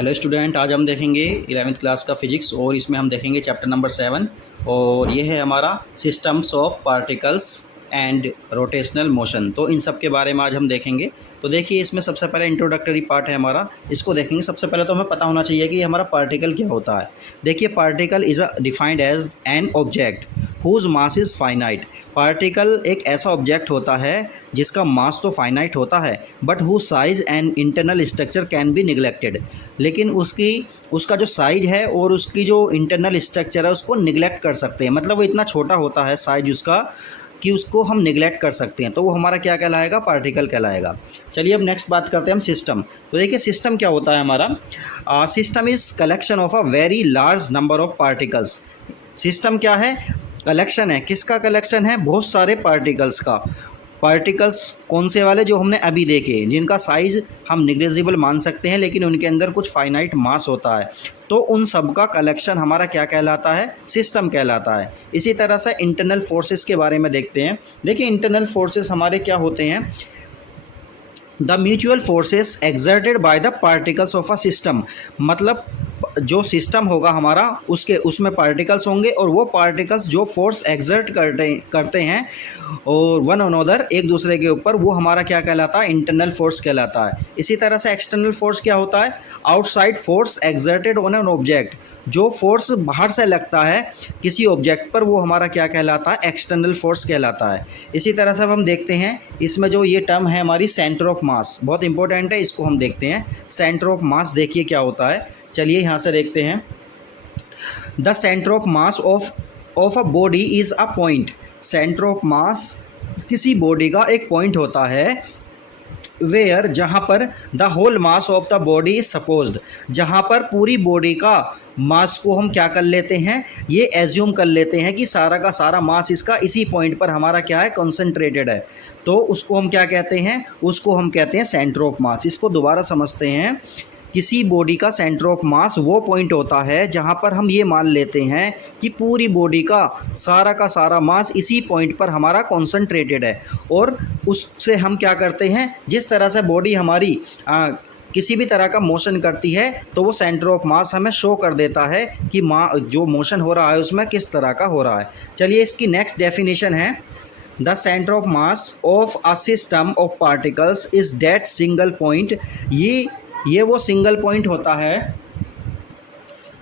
Hello student, आज हम देखेंगे 11वीं क्लास का फिजिक्स और इसमें हम देखेंगे चैप्टर नंबर 7 और ये है हमारा systems of particles and rotational motion. तो इन सब के बारे में आज हम देखेंगे। तो देखिए, इसमें सबसे पहले इंट्रोडक्टरी पार्ट है हमारा, इसको देखेंगे। सबसे पहले तो हमें पता होना चाहिए कि हमारा पार्टिकल क्या होता है। देखिए, particle is defined as an object whose mass is finite. Particle एक ऐसा ऑब्जेक्ट होता है जिसका मास तो फाइनाइट होता है but whose size and internal structure can be neglected. लेकिन उसका जो साइज है और उसकी जो इंटरनल स्ट्रक्चर है उसको निगलेक्ट कर सकते हैं। मतलब वो इतना छोटा होता है साइज उसका कि उसको हम निगलेक्ट कर सकते हैं, तो वो हमारा क्या कहलाएगा? पार्टिकल कहलाएगा। चलिए अब नेक्स्ट बात करते हैं हम सिस्टम। तो देखिए, सिस्टम क्या होता है हमारा? System is collection of a very large number of particles. System क्या है? कलेक्शन है। किसका कलेक्शन है? बहुत सारे पार्टिकल्स का। पार्टिकल्स कौन से वाले? जो हमने अभी देखे, जिनका साइज़ हम निग्लेजिबल मान सकते हैं लेकिन उनके अंदर कुछ फाइनाइट मास होता है, तो उन सब का कलेक्शन हमारा क्या कहलाता है? सिस्टम कहलाता है। इसी तरह से इंटरनल फोर्सेस के बारे में देखते हैं। देखिए, इंटरनल फोर्सेस हमारे क्या होते हैं? The mutual forces exerted by the particles of a system. मतलब जो सिस्टम होगा हमारा, उसमें पार्टिकल्स होंगे और वो पार्टिकल्स जो फोर्स एक्सर्ट करते हैं और वन अनदर, एक दूसरे के ऊपर, वो हमारा क्या कहलाता है? इंटरनल फोर्स कहलाता है। इसी तरह से एक्सटर्नल फोर्स क्या होता है? Outside force exerted on an object. जो फोर्स बाहर से लगता है किसी ऑब्जेक्ट पर, वो हमारा क्या कहलाता है? एक्सटर्नल फोर्स कहलाता है। इसी तरह से अब हम देखते हैं, इसमें जो ये टर्म है हमारी सेंटर ऑफ मास, बहुत इंपॉर्टेंट है, इसको हम देखते हैं। सेंटर ऑफ मास देखिए क्या होता है। चलिए यहाँ से देखते हैं। The centre of mass of a body is a point. Centre of मास किसी बॉडी का एक पॉइंट होता है। वेयर, जहाँ पर the whole mass of the body is supposed. जहाँ पर पूरी बॉडी का मास को हम क्या कर लेते हैं? ये एज्यूम कर लेते हैं कि सारा का सारा मास इसका इसी पॉइंट पर हमारा क्या है? कंसंट्रेटेड है। तो उसको हम क्या कहते हैं? उसको हम कहते हैं सेंटर ऑफ मास। इसको दोबारा समझते हैं। किसी बॉडी का सेंटर ऑफ मास वो पॉइंट होता है जहाँ पर हम ये मान लेते हैं कि पूरी बॉडी का सारा मास इसी पॉइंट पर हमारा कॉन्सनट्रेटेड है। और उससे हम क्या करते हैं? जिस तरह से बॉडी हमारी किसी भी तरह का मोशन करती है, तो वो सेंटर ऑफ मास हमें शो कर देता है कि जो मोशन हो रहा है उसमें किस तरह का हो रहा है। चलिए, इसकी नेक्स्ट डेफिनेशन है, the centre of mass of a system of particles is that single point. ये वो सिंगल पॉइंट होता है।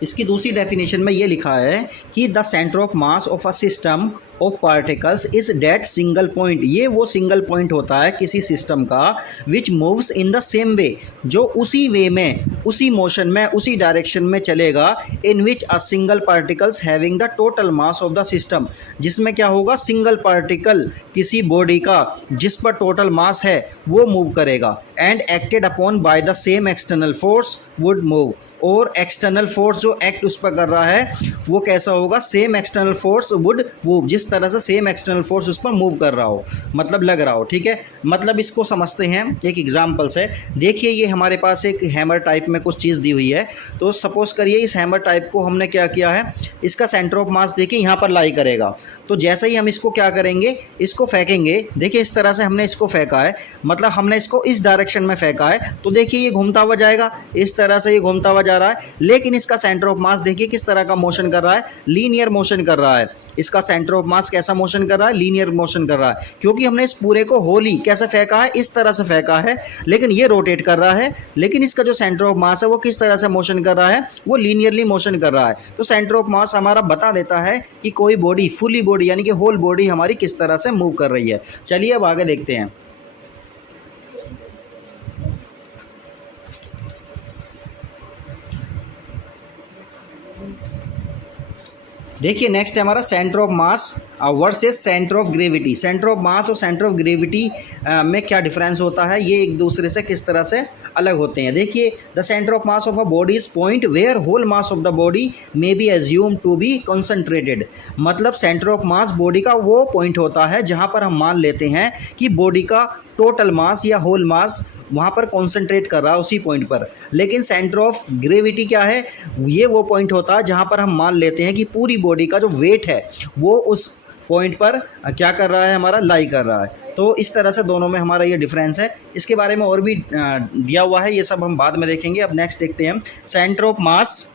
इसकी दूसरी डेफिनेशन में ये लिखा है कि the centre of mass of a system of particles is that single point. ये वो सिंगल पॉइंट होता है किसी सिस्टम का which moves in the same way, जो उसी वे में, उसी मोशन में, उसी डायरेक्शन में चलेगा, in which a single particles having the total mass of the system. जिसमें क्या होगा? सिंगल पार्टिकल किसी बॉडी का जिस पर टोटल मास है वो मूव करेगा। And acted upon by the same external force would move. और एक्सटर्नल फोर्स जो एक्ट उस पर कर रहा है वो कैसा होगा? Same external force would move. जिस तरह से सेम एक्सटर्नल फोर्स उस पर मूव कर रहा हो, मतलब लग रहा हो। ठीक है, मतलब इसको समझते हैं एक एग्जांपल से। देखिए, ये हमारे पास एक हैमर टाइप में कुछ चीज़ दी हुई है। तो सपोज करिए इस हैमर टाइप को हमने क्या किया है, इसका सेंटर ऑफ मास देखिए यहाँ पर लाई करेगा। तो जैसे ही हम इसको क्या करेंगे, इसको फेंकेंगे, देखिए इस तरह से हमने इसको फेंका है, मतलब हमने इसको इस डायरेक्शन में फेंका है, तो देखिए ये घूमता हुआ जाएगा, इस तरह से ये घूमता हुआ जा रहा है। लेकिन इसका सेंटर ऑफ मास देखिए किस तरह का मोशन कर रहा है? लीनियर मोशन कर रहा है। इसका सेंटर ऑफ मास कैसा मोशन कर रहा है? लीनियर मोशन कर रहा है, क्योंकि हमने इस पूरे को होली कैसे फेंका है? इस तरह से फेंका है। लेकिन ये रोटेट कर रहा है, लेकिन इसका जो सेंटर ऑफ मास है वो किस तरह से मोशन कर रहा है? वो लीनियरली मोशन कर रहा है। तो सेंटर ऑफ मास हमारा बता देता है कि कोई बॉडी, फुली बॉडी यानी कि होल बॉडी हमारी किस तरह से मूव कर रही है। चलिए अब आगे देखते हैं। देखिए, नेक्स्ट है हमारा centre of mass versus centre of gravity. Centre of मास और सेंटर ऑफ ग्रेविटी में क्या डिफरेंस होता है? ये एक दूसरे से किस तरह से अलग होते हैं। देखिए, the centre of mass of a body is point where whole mass of the body may be assumed to be concentrated. मतलब सेंटर ऑफ मास बॉडी का वो पॉइंट होता है जहाँ पर हम मान लेते हैं कि बॉडी का टोटल मास या होल मास वहाँ पर कॉन्सेंट्रेट कर रहा है उसी पॉइंट पर। लेकिन सेंटर ऑफ ग्रेविटी क्या है? ये वो पॉइंट होता है जहाँ पर हम मान लेते हैं कि पूरी बॉडी का जो वेट है वो उस पॉइंट पर क्या कर रहा है, हमारा लाई कर रहा है। तो इस तरह से दोनों में हमारा ये डिफरेंस है। इसके बारे में और भी दिया हुआ है, ये सब हम बाद में देखेंगे। अब नेक्स्ट देखते हैं हम centre of mass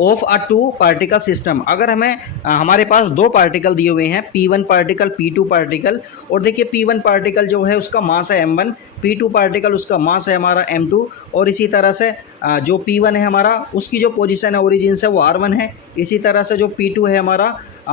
of a two particle system. अगर हमें हमारे पास दो पार्टिकल दिए हुए हैं, P1 पार्टिकल, P2 पार्टिकल, और देखिए P1 पार्टिकल जो है उसका मास है m1, P2 पार्टिकल उसका मास है हमारा m2, और इसी तरह से जो P1 है हमारा उसकी जो पोजीशन है ओरिजिन से वो r1 है। इसी तरह से जो P2 है हमारा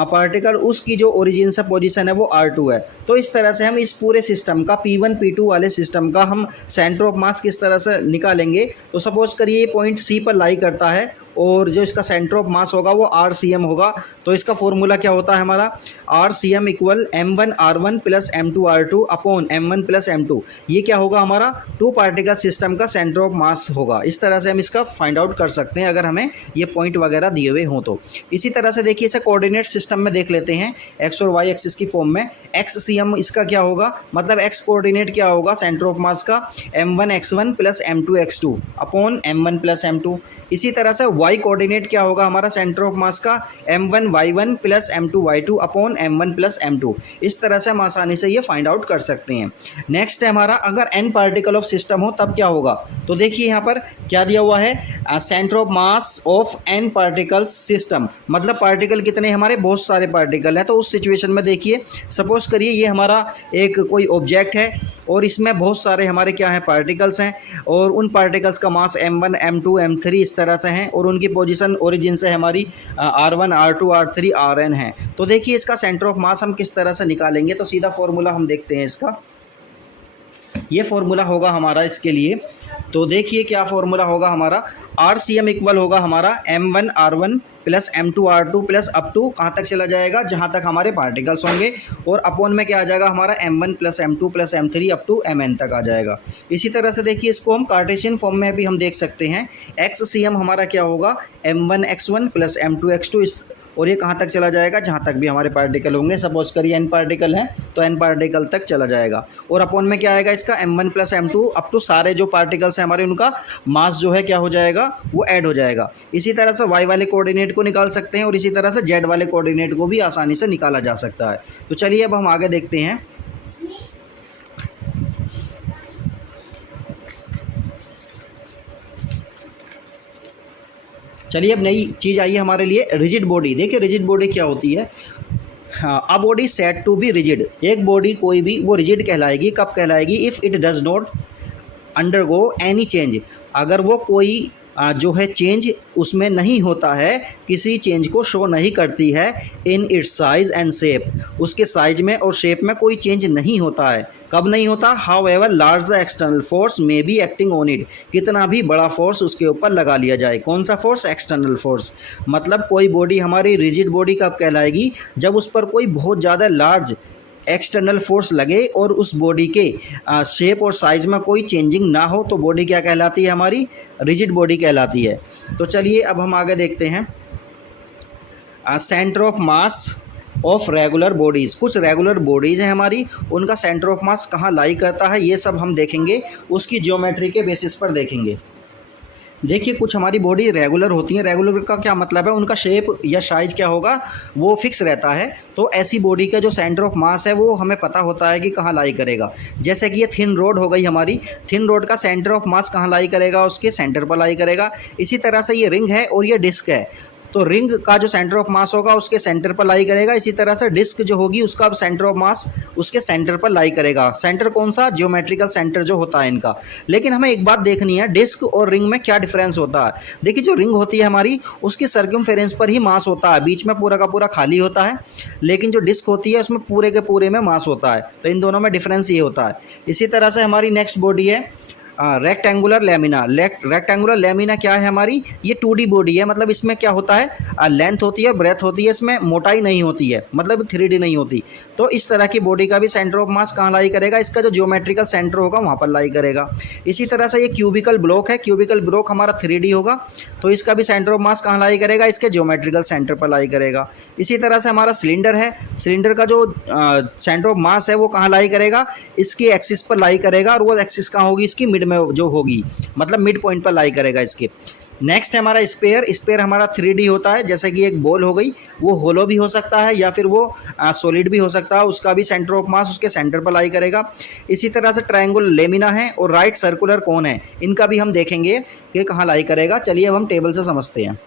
पार्टिकल उसकी जो ओरिजिन से पोजीशन है वो r2 है। तो इस तरह से हम इस पूरे सिस्टम का P1 P2 वाले सिस्टम का हम सेंटर ऑफ मास किस तरह से निकालेंगे। तो सपोज करिए ये पॉइंट C पर लाई करता है और जो इसका सेंटर ऑफ मास होगा वो RCM होगा। तो इसका फॉर्मूला क्या होता है हमारा, RCM equal M1R1 plus M2R2 upon M1 plus M2। ये क्या होगा हमारा टू पार्टिकल सिस्टम का सेंटर ऑफ मास होगा। इस तरह से हम इसका फाइंड आउट कर सकते हैं अगर हमें ये पॉइंट वगैरह दिए हुए हों तो। इसी तरह से देखिए इसे कोऑर्डिनेट सिस्टम में देख लेते हैं, एक्स और वाई एक्सिस की फॉर्म में। XCM इसका क्या होगा, मतलब एक्स कोऑर्डिनेट क्या होगा सेंटर ऑफ मास का, M1x1 plus M2x2 upon M1 plus M2। इसी तरह से वाई कोऑर्डिनेट क्या होगा हमारा सेंटर ऑफ मास का, M1y1 plus M2y2 upon M1 plus M2। इस तरह से हम आसानी से ये फाइंड आउट कर सकते हैं। नेक्स्ट है हमारा अगर n पार्टिकल ऑफ सिस्टम हो तब क्या होगा। तो देखिए यहाँ पर क्या दिया हुआ है, centre of mass of n particles system, मतलब पार्टिकल कितने हमारे, बहुत सारे पार्टिकल हैं। तो उस सिचुएशन में देखिए सपोज करिए ये हमारा एक कोई ऑब्जेक्ट है और इसमें बहुत सारे हमारे क्या हैं, पार्टिकल्स हैं, और उन पार्टिकल्स का मास M1 M2 M3 इस तरह से हैं, और उनकी पोजीशन ओरिजिन से हमारी R1 R2 R3 Rn है। तो देखिए इसका सेंटर ऑफ मास हम किस तरह से निकालेंगे। तो सीधा फॉर्मूला हम देखते हैं इसका, ये फॉर्मूला होगा हमारा इसके लिए। तो देखिए क्या फॉर्मूला होगा हमारा, RCM इक्वल होगा हमारा M1 R1 plus M2 R2 plus up to कहाँ तक चला जाएगा, जहाँ तक हमारे पार्टिकल्स होंगे, और अपॉन में क्या आ जाएगा हमारा M1 plus M2 plus M3 up to Mn तक आ जाएगा। इसी तरह से देखिए इसको हम कार्टेशियन फॉर्म में भी हम देख सकते हैं। XCM हमारा क्या होगा, M1x1 प्लस M2x2 और ये कहाँ तक चला जाएगा, जहाँ तक भी हमारे पार्टिकल होंगे। सपोज करिए n पार्टिकल हैं तो n पार्टिकल तक चला जाएगा, और अपॉन में क्या आएगा इसका M1 plus M2 up to सारे जो पार्टिकल्स हैं हमारे उनका मास जो है क्या हो जाएगा, वो ऐड हो जाएगा। इसी तरह से y वाले कोऑर्डिनेट को निकाल सकते हैं और इसी तरह से z वाले कोऑर्डिनेट को भी आसानी से निकाला जा सकता है। तो चलिए अब हम आगे देखते हैं। चलिए अब नई चीज़ आई है हमारे लिए, रिजिड बॉडी। देखिए रिजिड बॉडी क्या होती है, हाँ, a body said to be rigid, एक बॉडी कोई भी वो रिजिड कहलाएगी। कब कहलाएगी, if it does not undergo any change, अगर वो कोई जो है चेंज उसमें नहीं होता है, किसी चेंज को शो नहीं करती है, in its size and shape, उसके साइज में और शेप में कोई चेंज नहीं होता है। कब नहीं होता, how ever large the external force may be acting on it, कितना भी बड़ा फोर्स उसके ऊपर लगा लिया जाए। कौन सा फोर्स, एक्सटर्नल फोर्स। मतलब कोई बॉडी हमारी रिजिड बॉडी कब कहलाएगी, जब उस पर कोई बहुत ज़्यादा लार्ज एक्सटर्नल फोर्स लगे और उस बॉडी के शेप और साइज़ में कोई चेंजिंग ना हो, तो बॉडी क्या कहलाती है, हमारी रिजिड बॉडी कहलाती है। तो चलिए अब हम आगे देखते हैं centre of mass of regular bodies. कुछ रेगुलर बॉडीज़ हैं हमारी, उनका सेंटर ऑफ मास कहाँ लाई करता है, ये सब हम देखेंगे, उसकी ज्योमेट्री के बेसिस पर देखेंगे। देखिए कुछ हमारी बॉडी रेगुलर होती है, रेगुलर का क्या मतलब है, उनका शेप या साइज़ क्या होगा, वो फिक्स रहता है। तो ऐसी बॉडी का जो सेंटर ऑफ मास है वो हमें पता होता है कि कहाँ लाई करेगा। जैसे कि ये थिन रोड हो गई हमारी, थिन रोड का सेंटर ऑफ मास कहाँ लाई करेगा, उसके सेंटर पर लाई करेगा। इसी तरह से ये रिंग है और ये डिस्क है, तो रिंग का जो सेंटर ऑफ मास होगा उसके सेंटर पर लाई करेगा। इसी तरह से डिस्क जो होगी उसका सेंटर ऑफ मास उसके सेंटर पर लाई करेगा। सेंटर कौन सा, ज्योमेट्रिकल सेंटर जो होता है इनका। लेकिन हमें एक बात देखनी है, डिस्क और रिंग में क्या डिफरेंस होता है। देखिए जो रिंग होती है हमारी, उसकी सर्कमफेरेंस पर ही मास होता है, बीच में पूरा का पूरा खाली होता है। लेकिन जो डिस्क होती है उसमें पूरे के पूरे में मास होता है। तो इन दोनों में डिफरेंस ये होता है। इसी तरह से हमारी नेक्स्ट बॉडी है रेक्टेंगुलर लेमिना। रेक्टेंगुलर लेमिना क्या है हमारी, ये 2D बॉडी है। मतलब इसमें क्या होता है, लेंथ होती है, ब्रेथ होती है, इसमें मोटाई नहीं होती है, मतलब 3D नहीं होती। तो इस तरह की बॉडी का भी सेंटर ऑफ मास कहाँ लाई करेगा, इसका जो ज्योमेट्रिकल सेंटर होगा वहाँ पर लाई करेगा। इसी तरह से ये क्यूबिकल ब्लॉक है, क्यूबिकल ब्लॉक हमारा 3D होगा, तो इसका भी सेंटर ऑफ मास कहाँ लाई करेगा, इसके ज्योमेट्रिकल सेंटर पर लाई करेगा। इसी तरह से हमारा सिलेंडर है, सिलेंडर का जो सेंटर ऑफ मास है वो कहाँ लाई करेगा, इसके एक्सिस पर लाई करेगा, और वो एक्सिस कहाँ होगी, इसकी मिड में जो होगी, मतलब मिड पॉइंट पर लाई करेगा इसके। नेक्स्ट है हमारा स्पेयर। स्पेयर हमारा 3D होता है, जैसे कि एक बॉल हो गई, वो होलो भी हो सकता है या फिर वो सॉलिड भी हो सकता है, उसका भी सेंटर ऑफ मास उसके सेंटर पर लाई करेगा। इसी तरह से ट्रायंगुलर लेमिना है और राइट सर्कुलर कोन है, इनका भी हम देखेंगे कि कहाँ लाई करेगा। चलिए अब हम टेबल से समझते हैं।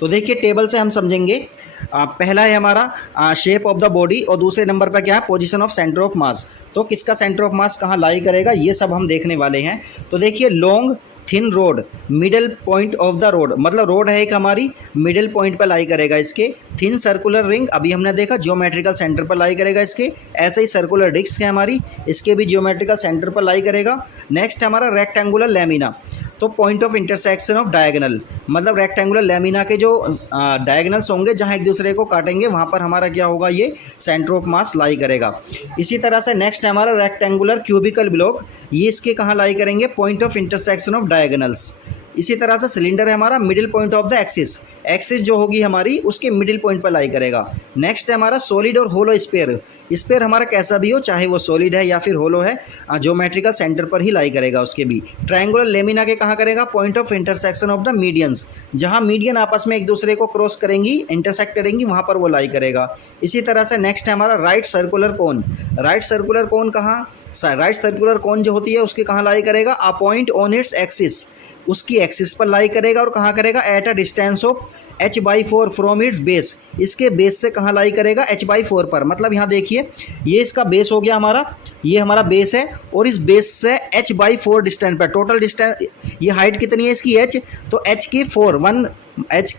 तो देखिए टेबल से हम समझेंगे। पहला है हमारा शेप ऑफ द बॉडी और दूसरे नंबर पर क्या है, पोजीशन ऑफ सेंटर ऑफ मास। तो किसका सेंटर ऑफ मास कहाँ लाई करेगा ये सब हम देखने वाले हैं। तो देखिए long thin road middle point of the road, मतलब रोड है एक हमारी, मिडल पॉइंट पर लाई करेगा इसके। थिन सर्कुलर रिंग अभी हमने देखा जियोमेट्रिकल सेंटर पर लाई करेगा इसके। ऐसे ही सर्कुलर डिस्क है हमारी, इसके भी जियोमेट्रिकल सेंटर पर लाई करेगा। नेक्स्ट हमारा रेक्टेंगुलर लेमिना, तो point of intersection of diagonal, मतलब रेक्टेंगुलर लेमिना के जो डायगोनल्स होंगे जहां एक दूसरे को काटेंगे वहां पर हमारा क्या होगा, ये सेंटर ऑफ मास लाई करेगा। इसी तरह से नेक्स्ट है हमारा रेक्टेंगुलर क्यूबिकल ब्लॉक, ये इसके कहाँ लाई करेंगे, point of intersection of diagonals. इसी तरह से सिलेंडर है हमारा middle point of the axis, axis जो होगी हमारी उसके मिडिल पॉइंट पर लाई करेगा। नेक्स्ट है हमारा सॉलिड और होलो स्पेयर। स्पेयर हमारा कैसा भी हो, चाहे वो सॉलिड है या फिर होलो है, ज्योमेट्रिकल सेंटर पर ही लाई करेगा उसके भी। ट्रायंगुलर लेमिना के कहाँ करेगा, point of intersection of the medians, जहाँ मीडियन आपस में एक दूसरे को क्रॉस करेंगी, इंटरसेक्ट करेंगी, वहाँ पर वो लाई करेगा। इसी तरह से नेक्स्ट है हमारा right circular cone. Right circular cone कहाँ, राइट सर्कुलर कोन जो होती है उसके कहाँ लाई करेगा, a point on its axis, उसकी एक्सिस पर लाई करेगा। और कहाँ करेगा, at a distance of h/4 from its base, इसके बेस से कहाँ लाई करेगा, h/4 पर। मतलब यहाँ देखिए ये इसका बेस हो गया हमारा, ये हमारा बेस है और इस बेस से h/4 डिस्टेंस पर, टोटल डिस्टेंस ये हाइट कितनी है इसकी h, तो h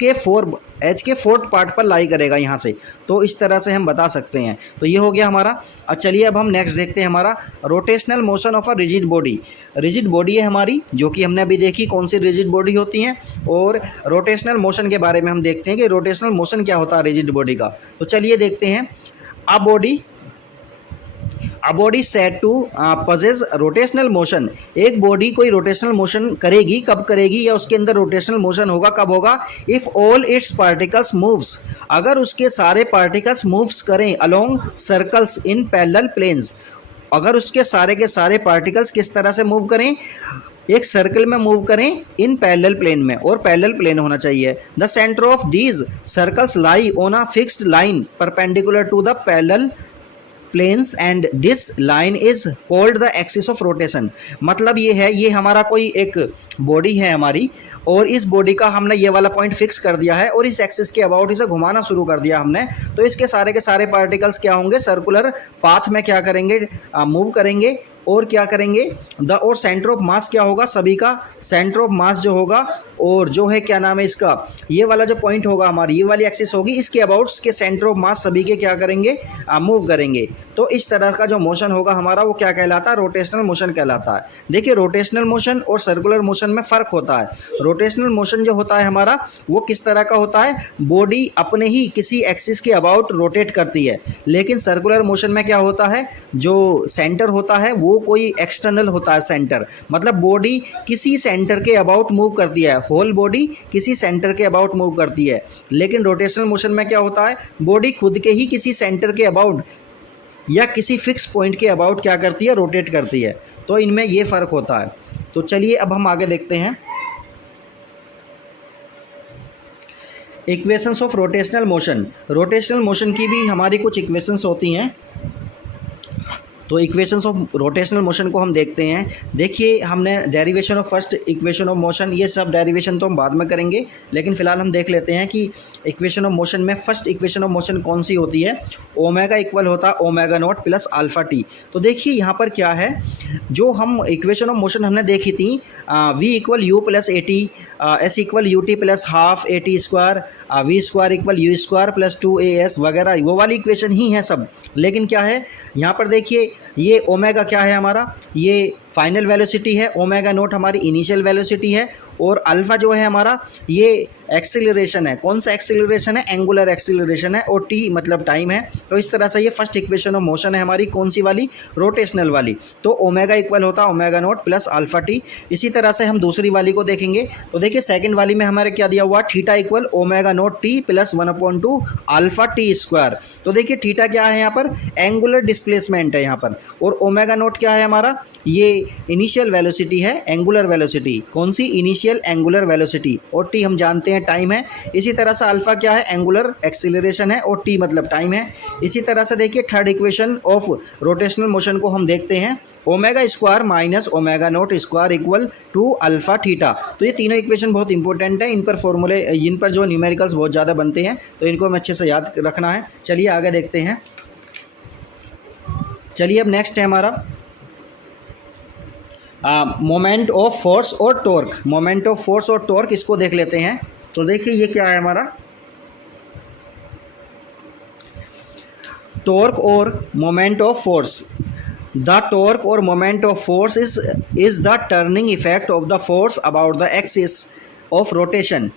के फोर्थ पार्ट पर लाई करेगा यहाँ से। तो इस तरह से हम बता सकते हैं। तो ये हो गया हमारा। अब चलिए अब हम नेक्स्ट देखते हैं हमारा rotational motion of a rigid body. Rigid body है हमारी, जो कि हमने अभी देखी कौन सी रिजिड बॉडी होती हैं, और रोटेशनल मोशन के बारे में हम देखते हैं कि रोटेशनल मोशन क्या होता है रिजिड बॉडी का। तो चलिए देखते हैं। A body set to possess rotational motion, एक बॉडी कोई रोटेशनल मोशन करेगी, कब करेगी, या उसके अंदर रोटेशनल मोशन होगा कब होगा, if all its particles moves, अगर उसके सारे पार्टिकल्स मूव्स करें along circles in parallel planes, अगर उसके सारे के सारे पार्टिकल्स किस तरह से मूव करें, एक सर्कल में मूव करें इन पैरेलल प्लेन में, और पैरेलल प्लेन होना चाहिए। The centre of these circles lie on a fixed line perpendicular to the parallel planes and this line is called the axis of rotation. मतलब ये है, ये हमारा कोई एक बॉडी है हमारी, और इस बॉडी का हमने ये वाला पॉइंट फिक्स कर दिया है और इस एक्सिस के अबाउट इसे घुमाना शुरू कर दिया हमने। तो इसके सारे के सारे पार्टिकल्स क्या होंगे, सर्कुलर पाथ में क्या करेंगे, मूव करेंगे, और क्या करेंगे और सेंटर ऑफ मास क्या होगा, सभी का सेंटर ऑफ मास जो होगा, और जो है क्या नाम है इसका, ये वाला जो पॉइंट होगा हमारी, ये वाली एक्सिस होगी, इसके अबाउट के सेंटर ऑफ मास सभी के क्या करेंगे, मूव करेंगे। तो इस तरह का जो मोशन होगा हमारा वो क्या कहलाता है, रोटेशनल मोशन कहलाता है। देखिए रोटेशनल मोशन और सर्कुलर मोशन में फ़र्क होता है। रोटेशनल मोशन जो होता है हमारा वो किस तरह का होता है, बॉडी अपने ही किसी एक्सिस के अबाउट रोटेट करती है। लेकिन सर्कुलर मोशन में क्या होता है, जो सेंटर होता है वो कोई एक्सटर्नल होता है सेंटर, मतलब बॉडी किसी सेंटर के अबाउट मूव करती है, होल बॉडी किसी सेंटर के अबाउट मूव करती है। लेकिन रोटेशनल मोशन में क्या होता है, बॉडी खुद के ही किसी सेंटर के अबाउट या किसी फिक्स पॉइंट के अबाउट क्या करती है, रोटेट करती है। तो इनमें ये फ़र्क होता है। तो चलिए अब हम आगे देखते हैं। Equations of rotational motion. Rotational motion की भी हमारी कुछ इक्वेशंस होती हैं। तो इक्वेशंस ऑफ रोटेशनल मोशन को हम देखते हैं। देखिए हमने derivation of first equation of motion, ये सब डेरिवेशन तो हम बाद में करेंगे, लेकिन फ़िलहाल हम देख लेते हैं कि इक्वेशन ऑफ मोशन में फर्स्ट इक्वेशन ऑफ मोशन कौन सी होती है। ओमेगा इक्वल होता है omega naught plus alpha T. तो देखिए यहाँ पर क्या है, जो हम इक्वेशन ऑफ मोशन हमने देखी थी, v equal u plus a t, s equal u t plus half a t square, v square equal u square plus 2as वगैरह, वो वाली इक्वेशन ही है सब। लेकिन क्या है यहाँ पर देखिए, ये ओमेगा क्या है हमारा, ये फाइनल वेलोसिटी है, ओमेगा नोट हमारी इनिशियल वेलोसिटी है, और अल्फ़ा जो है हमारा ये एक्सीलरेशन है। कौन सा एक्सीलरेशन है? एंगुलर एक्सीलरेशन है। और टी मतलब टाइम है। तो इस तरह से ये फर्स्ट इक्वेशन ऑफ मोशन है हमारी, कौन सी वाली? रोटेशनल वाली। तो ओमेगा इक्वल होता है omega naught plus alpha T. इसी तरह से हम दूसरी वाली को देखेंगे। तो देखिए सेकंड वाली में हमारे क्या दिया हुआ? Theta equal omega naught T plus 1/2 alpha T square. तो देखिए थीटा क्या है यहाँ पर? एंगुलर डिस्प्लेसमेंट है यहाँ पर। और ओमेगा नॉट क्या है हमारा? ये इनिशियल वेलोसिटी है, एंगुलर वेलोसिटी। कौन सी? Initial angular velocity. और टी हम जानते हैं टाइम है। इसी तरह से अल्फा क्या है? एंगुलर एक्सीलरेशन है। और टी मतलब टाइम है। इसी तरह से देखिए third equation of rotational motion को हम देखते हैं। Omega square minus omega naught square equal to alpha theta. तो ये तीनों इक्वेशन बहुत इंपॉर्टेंट है। इन पर फॉर्मूले, इन पर जो न्यूमेरिकल्स बहुत ज़्यादा बनते हैं, तो इनको हमें अच्छे से याद रखना है। चलिए आगे देखते हैं। चलिए अब नेक्स्ट है हमारा मोमेंट ऑफ फोर्स और टॉर्क। मोमेंट ऑफ फोर्स और टॉर्क इसको देख लेते हैं। तो देखिए ये क्या है हमारा? टॉर्क और moment of force. The torque और moment of force is the turning effect of the force about the axis of rotation.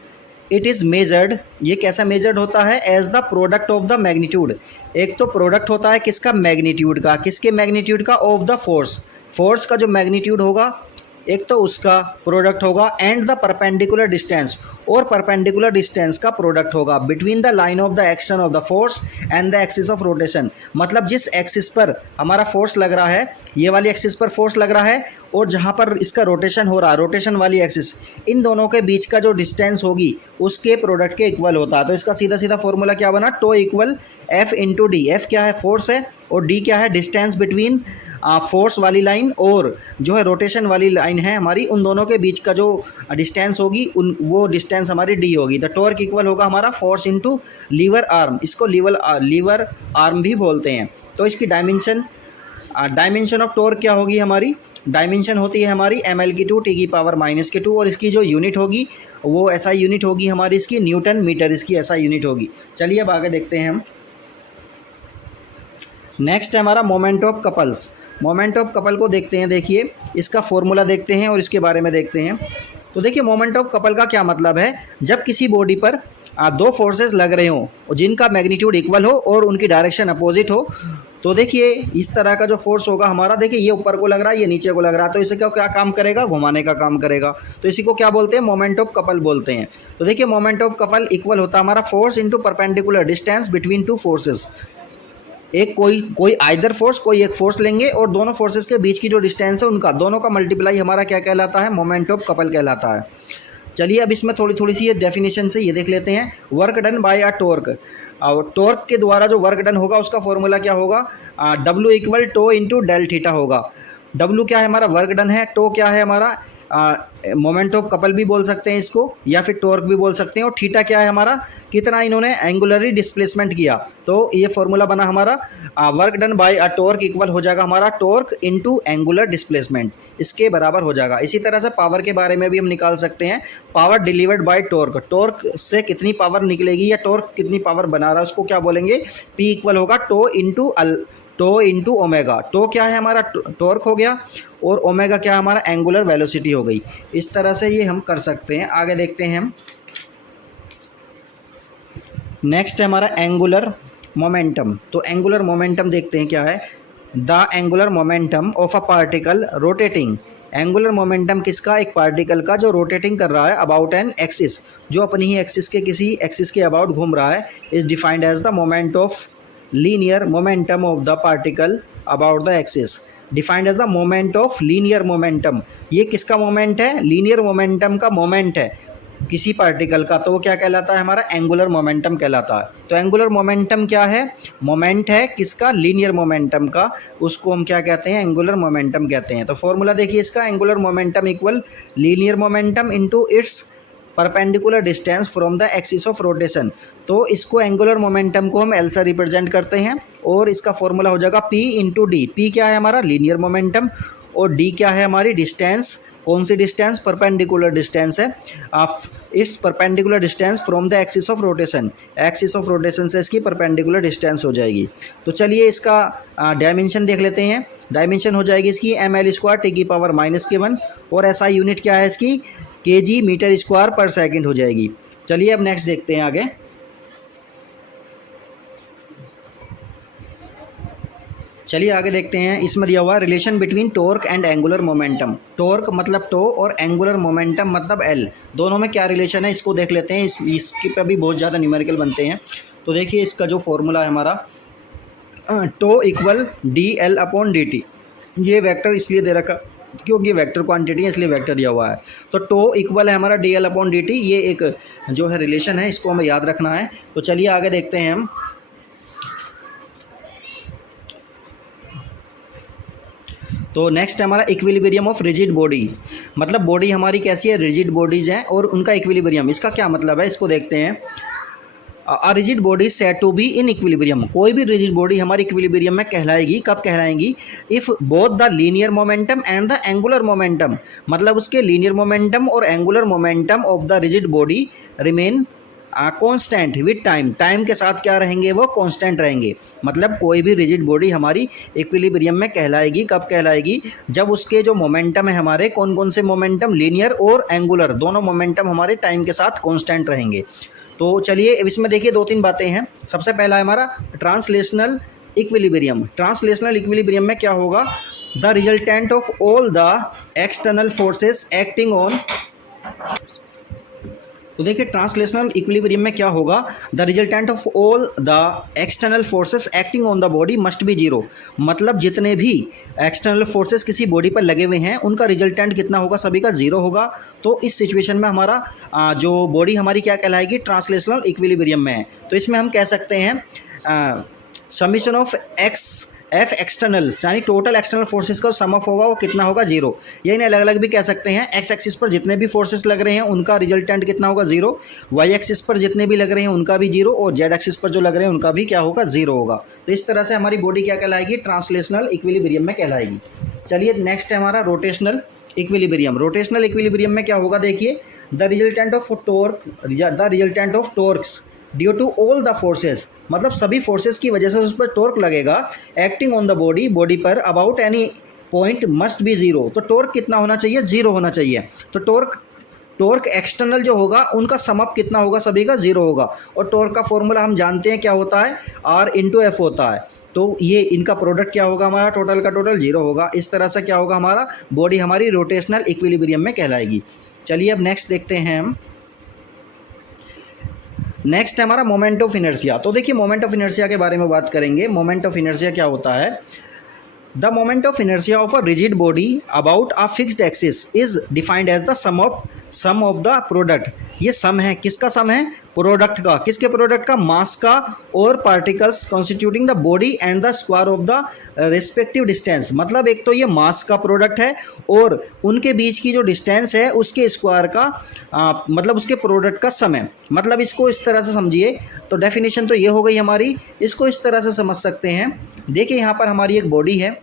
It is measured, ये कैसा मेजर्ड होता है? As the product of the magnitude. एक तो product होता है किसका? मैग्नीट्यूड का। किसके मैग्नीट्यूड का? Of the force. फोर्स का जो मैग्नीट्यूड होगा एक तो उसका प्रोडक्ट होगा, एंड द परपेंडिकुलर डिस्टेंस, और परपेंडिकुलर डिस्टेंस का प्रोडक्ट होगा between the line of the action of the force and the axis of rotation. मतलब जिस एक्सिस पर हमारा फोर्स लग रहा है, ये वाली एक्सिस पर फोर्स लग रहा है, और जहाँ पर इसका रोटेशन हो रहा है, रोटेशन वाली एक्सिस, इन दोनों के बीच का जो डिस्टेंस होगी उसके प्रोडक्ट के इक्वल होता है। तो इसका सीधा सीधा फॉर्मूला क्या बना? Tau equal f into d. F क्या है? फोर्स है। और डी क्या है? डिस्टेंस बिटवीन फोर्स वाली लाइन और जो है रोटेशन वाली लाइन है हमारी, उन दोनों के बीच का जो डिस्टेंस होगी वो डिस्टेंस हमारी डी होगी। द टॉर्क इक्वल होगा हमारा फोर्स इनटू लीवर आर्म। इसको लीवर आर्म भी बोलते हैं। तो इसकी डायमेंशन ऑफ टॉर्क क्या होगी हमारी? डायमेंशन होती है हमारी ml/2 T⁻⁻²। और इसकी जो यूनिट होगी वो SI यूनिट होगी हमारी, इसकी न्यूटन मीटर इसकी SI यूनिट होगी। चलिए अब आगे देखते हैं हम। नेक्स्ट है हमारा moment of couples. Moment of couple को देखते हैं। देखिए इसका फॉर्मूला देखते हैं और इसके बारे में देखते हैं। तो देखिए मोमेंट ऑफ कपल का क्या मतलब है? जब किसी बॉडी पर दो फोर्सेस लग रहे हों जिनका मैग्नीट्यूड इक्वल हो और उनकी डायरेक्शन अपोजिट हो, तो देखिए इस तरह का जो फोर्स होगा हमारा, देखिए ये ऊपर को लग रहा है, ये नीचे को लग रहा है, तो इसे क्या काम करेगा? घुमाने का काम करेगा। तो इसी को क्या बोलते हैं? मोमेंट ऑफ कपल बोलते हैं। तो देखिए मोमेंट ऑफ कपल इक्वल होता है हमारा force into perpendicular distance between two forces. एक कोई आइदर फोर्स, कोई एक फोर्स लेंगे और दोनों फोर्सेस के बीच की जो डिस्टेंस है उनका दोनों का मल्टीप्लाई हमारा क्या कहलाता है? मोमेंट ऑफ कपल कहलाता है। चलिए अब इसमें थोड़ी सी ये डेफिनेशन से ये देख लेते हैं। Work done by a torque. और टॉर्क के द्वारा जो वर्क डन होगा उसका फॉर्मूला क्या होगा? W equal tau into del theta होगा। W क्या है हमारा? वर्क डन है। टो क्या है हमारा? मोमेंट ऑफ कपल भी बोल सकते हैं इसको, या फिर टॉर्क भी बोल सकते हैं। और थीटा क्या है हमारा? कितना इन्होंने एंगुलरी डिस्प्लेसमेंट किया। तो ये फॉर्मूला बना हमारा work done by a torque equal हो जाएगा हमारा टॉर्क इनटू एंगुलर डिस्प्लेसमेंट, इसके बराबर हो जाएगा। इसी तरह से पावर के बारे में भी हम निकाल सकते हैं। Power delivered by torque, torque से कितनी पावर निकलेगी या टॉर्क कितनी पावर बना रहा है उसको क्या बोलेंगे? P इक्वल होगा टो इंटू ओमेगा। टो क्या है हमारा? टॉर्क हो गया, और ओमेगा क्या है हमारा? एंगुलर वेलोसिटी हो गई। इस तरह से ये हम कर सकते हैं। आगे देखते हैं हम। नेक्स्ट है हमारा एंगुलर मोमेंटम। तो एंगुलर मोमेंटम देखते हैं क्या है। The angular momentum of a particle rotating. Angular momentum किसका? एक पार्टिकल का जो रोटेटिंग कर रहा है अबाउट एन एक्सिस, जो अपनी ही एक्सिस के किसी एक्सिस के अबाउट घूम रहा है, is defined as the moment of linear momentum of the particle about the axis. Defined as the moment of linear momentum. ये किसका मोमेंट है? लीनियर मोमेंटम का मोमेंट है किसी पार्टिकल का, तो वो क्या कहलाता है हमारा? एंगुलर मोमेंटम कहलाता है। तो एंगुलर मोमेंटम क्या है? मोमेंट है किसका? लीनियर मोमेंटम का। उसको हम क्या कहते हैं? एंगुलर मोमेंटम कहते हैं। तो फॉर्मूला देखिए इसका, angular momentum equal linear momentum into its perpendicular distance from the axis of rotation. तो इसको एंगुलर मोमेंटम को हम एल से रिप्रेजेंट करते हैं, और इसका फॉर्मूला हो जाएगा P इंटू डी। पी क्या है हमारा? लीनियर मोमेंटम, और डी क्या है हमारी? डिस्टेंस। कौन सी डिस्टेंस? परपेंडिकुलर डिस्टेंस है। It's perpendicular distance from the axis of rotation. Axis of rotation से इसकी परपेंडिकुलर डिस्टेंस हो जाएगी। तो चलिए इसका डायमेंशन देख लेते हैं। डायमेंशन हो जाएगी इसकी ml² T⁻⁻⁻1, और SI यूनिट क्या है इसकी? केजी मीटर स्क्वायर पर सेकंड हो जाएगी। चलिए अब नेक्स्ट देखते हैं आगे। चलिए आगे देखते हैं। इसमें दिया हुआ relation between torque and angular momentum. Torque मतलब टो और एंगुलर मोमेंटम मतलब एल, दोनों में क्या रिलेशन है इसको देख लेते हैं। इसके पे भी बहुत ज़्यादा न्यूमेरिकल बनते हैं। तो देखिए इसका जो फॉर्मूला है हमारा, tau equal d l upon d t. ये वेक्टर इसलिए दे रखा क्योंकि वेक्टर क्वांटिटी है इसलिए वेक्टर दिया हुआ है। तो टो इक्वल है हमारा D l upon d t, ये एक जो है रिलेशन है, इसको हमें याद रखना है। तो चलिए आगे देखते हैं हम। तो नेक्स्ट हमारा इक्विलिब्रियम ऑफ रिजिड बॉडीज, मतलब बॉडी हमारी कैसी है, रिजिड बॉडीज हैं और उनका इक्विलिब्रियम, इसका क्या मतलब है इसको देखते हैं। A rigid body said to be in equilibrium, कोई भी रिजिड बॉडी हमारी इक्विलिब्रियम में कहलाएगी, कब कहलाएंगी, if both the linear momentum and the angular momentum, मतलब उसके लीनियर मोमेंटम और angular momentum of the rigid body remain constant with time, time के साथ क्या रहेंगे, वो कांस्टेंट रहेंगे। मतलब कोई भी रिजिड बॉडी हमारी इक्विलिब्रियम में कहलाएगी, कब कहलाएगी, जब उसके जो मोमेंटम है हमारे, कौन कौन से मोमेंटम, लीनियर और एंगुलर, दोनों मोमेंटम हमारे टाइम के साथ कांस्टेंट रहेंगे। तो चलिए इसमें देखिए दो तीन बातें हैं। सबसे पहला है हमारा ट्रांसलेशनल इक्विलिब्रियम। ट्रांसलेशनल इक्विलिब्रियम में क्या होगा, the resultant of all the external forces acting on. तो देखिए ट्रांसलेशनल इक्विलिब्रियम में क्या होगा, the resultant of all the external forces acting on the body must be zero, मतलब जितने भी एक्सटर्नल फोर्सेस किसी बॉडी पर लगे हुए हैं उनका रिजल्टेंट कितना होगा, सभी का जीरो होगा। तो इस सिचुएशन में हमारा जो बॉडी हमारी क्या कहलाएगी, ट्रांसलेशनल इक्विलिब्रियम में है। तो इसमें हम कह सकते हैं summation of x F external, यानी टोटल एक्सटर्नल फोर्सेस का सम ऑफ होगा वो कितना होगा, जीरो। यानी अलग अलग भी कह सकते हैं, एक्स एक्सिस पर जितने भी फोर्सेस लग रहे हैं उनका रिजल्टेंट कितना होगा, जीरो। वाई एक्सिस पर जितने भी लग रहे हैं उनका भी जीरो, और जेड एक्सिस पर जो लग रहे हैं उनका भी क्या होगा, जीरो होगा। तो इस तरह से हमारी बॉडी क्या कहलाएगी, ट्रांसलेशनल इक्विलिब्रियम में कहलाएगी। चलिए नेक्स्ट है हमारा रोटेशनल इक्विलिब्रियम। रोटेशनल इक्विलिब्रियम में क्या होगा, देखिए the resultant of torque, the resultant of torques due to all the forces, मतलब सभी फोर्सेस की वजह से उस पर टॉर्क लगेगा, acting on the body, body पर about any point must be zero. तो टॉर्क कितना होना चाहिए, जीरो होना चाहिए। तो टॉर्क एक्सटर्नल जो होगा उनका सम अप कितना होगा, सभी का जीरो होगा। और टॉर्क का फॉर्मूला हम जानते हैं क्या होता है, आर इंटू एफ होता है। तो ये इनका प्रोडक्ट क्या होगा, हमारा टोटल का टोटल जीरो होगा। इस तरह से क्या होगा, हमारा बॉडी हमारी रोटेशनल इक्विलिब्रियम में कहलाएगी। चलिए अब नेक्स्ट देखते हैं हम। नेक्स्ट है हमारा मोमेंट ऑफ इनर्शिया। तो देखिए मोमेंट ऑफ इनर्शिया के बारे में बात करेंगे। मोमेंट ऑफ इनर्शिया क्या होता है, the moment of inertia of a rigid body about a fixed axis is defined as the sum of the product. ये सम है, किसका सम है, प्रोडक्ट का, किसके प्रोडक्ट का, मास का और particles constituting the body and the square of the respective distance. मतलब एक तो ये मास का प्रोडक्ट है और उनके बीच की जो डिस्टेंस है उसके स्क्वायर का मतलब उसके प्रोडक्ट का सम है। मतलब इसको इस तरह से समझिए, तो डेफिनेशन तो ये हो गई हमारी, इसको इस तरह से समझ सकते हैं। देखिए यहाँ पर हमारी एक बॉडी है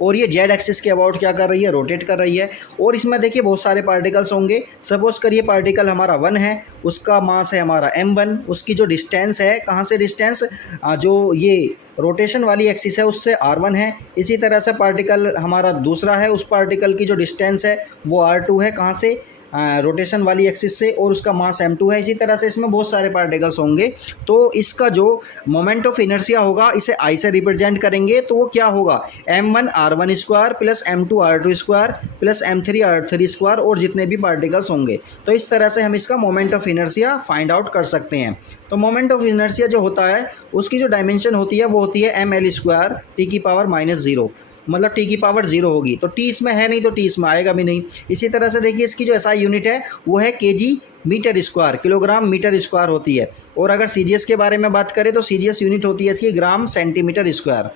और ये जेड एक्सिस के अबाउट क्या कर रही है, रोटेट कर रही है। और इसमें देखिए बहुत सारे पार्टिकल्स होंगे। सपोज करिए पार्टिकल हमारा 1 है, उसका मास है हमारा m1, उसकी जो डिस्टेंस है, कहाँ से डिस्टेंस, जो ये रोटेशन वाली एक्सिस है उससे r1 है। इसी तरह से पार्टिकल हमारा दूसरा है, उस पार्टिकल की जो डिस्टेंस है वो r2 है, कहाँ से, रोटेशन वाली एक्सिस से, और उसका मास m2 है। इसी तरह से इसमें बहुत सारे पार्टिकल्स होंगे। तो इसका जो मोमेंट ऑफ इनर्शिया होगा इसे I से रिप्रेजेंट करेंगे, तो वो क्या होगा, m1 r1 square plus m2 r2 square plus m3 r3 square, और जितने भी पार्टिकल्स होंगे। तो इस तरह से हम इसका moment of inertia find out कर सकते हैं। तो मोमेंट ऑफ इनर्शिया जो होता है उसकी जो डायमेंशन होती है वो होती है ml स्क्वायर t⁻⁻0, मतलब t की पावर 0 होगी। तो t इसमें है नहीं तो t इसमें आएगा भी नहीं। इसी तरह से देखिए इसकी जो SI यूनिट है वो है kg metre square, kilogram metre square होती है। और अगर CGS के बारे में बात करें तो CGS यूनिट होती है इसकी ग्राम सेंटीमीटर स्क्वायर।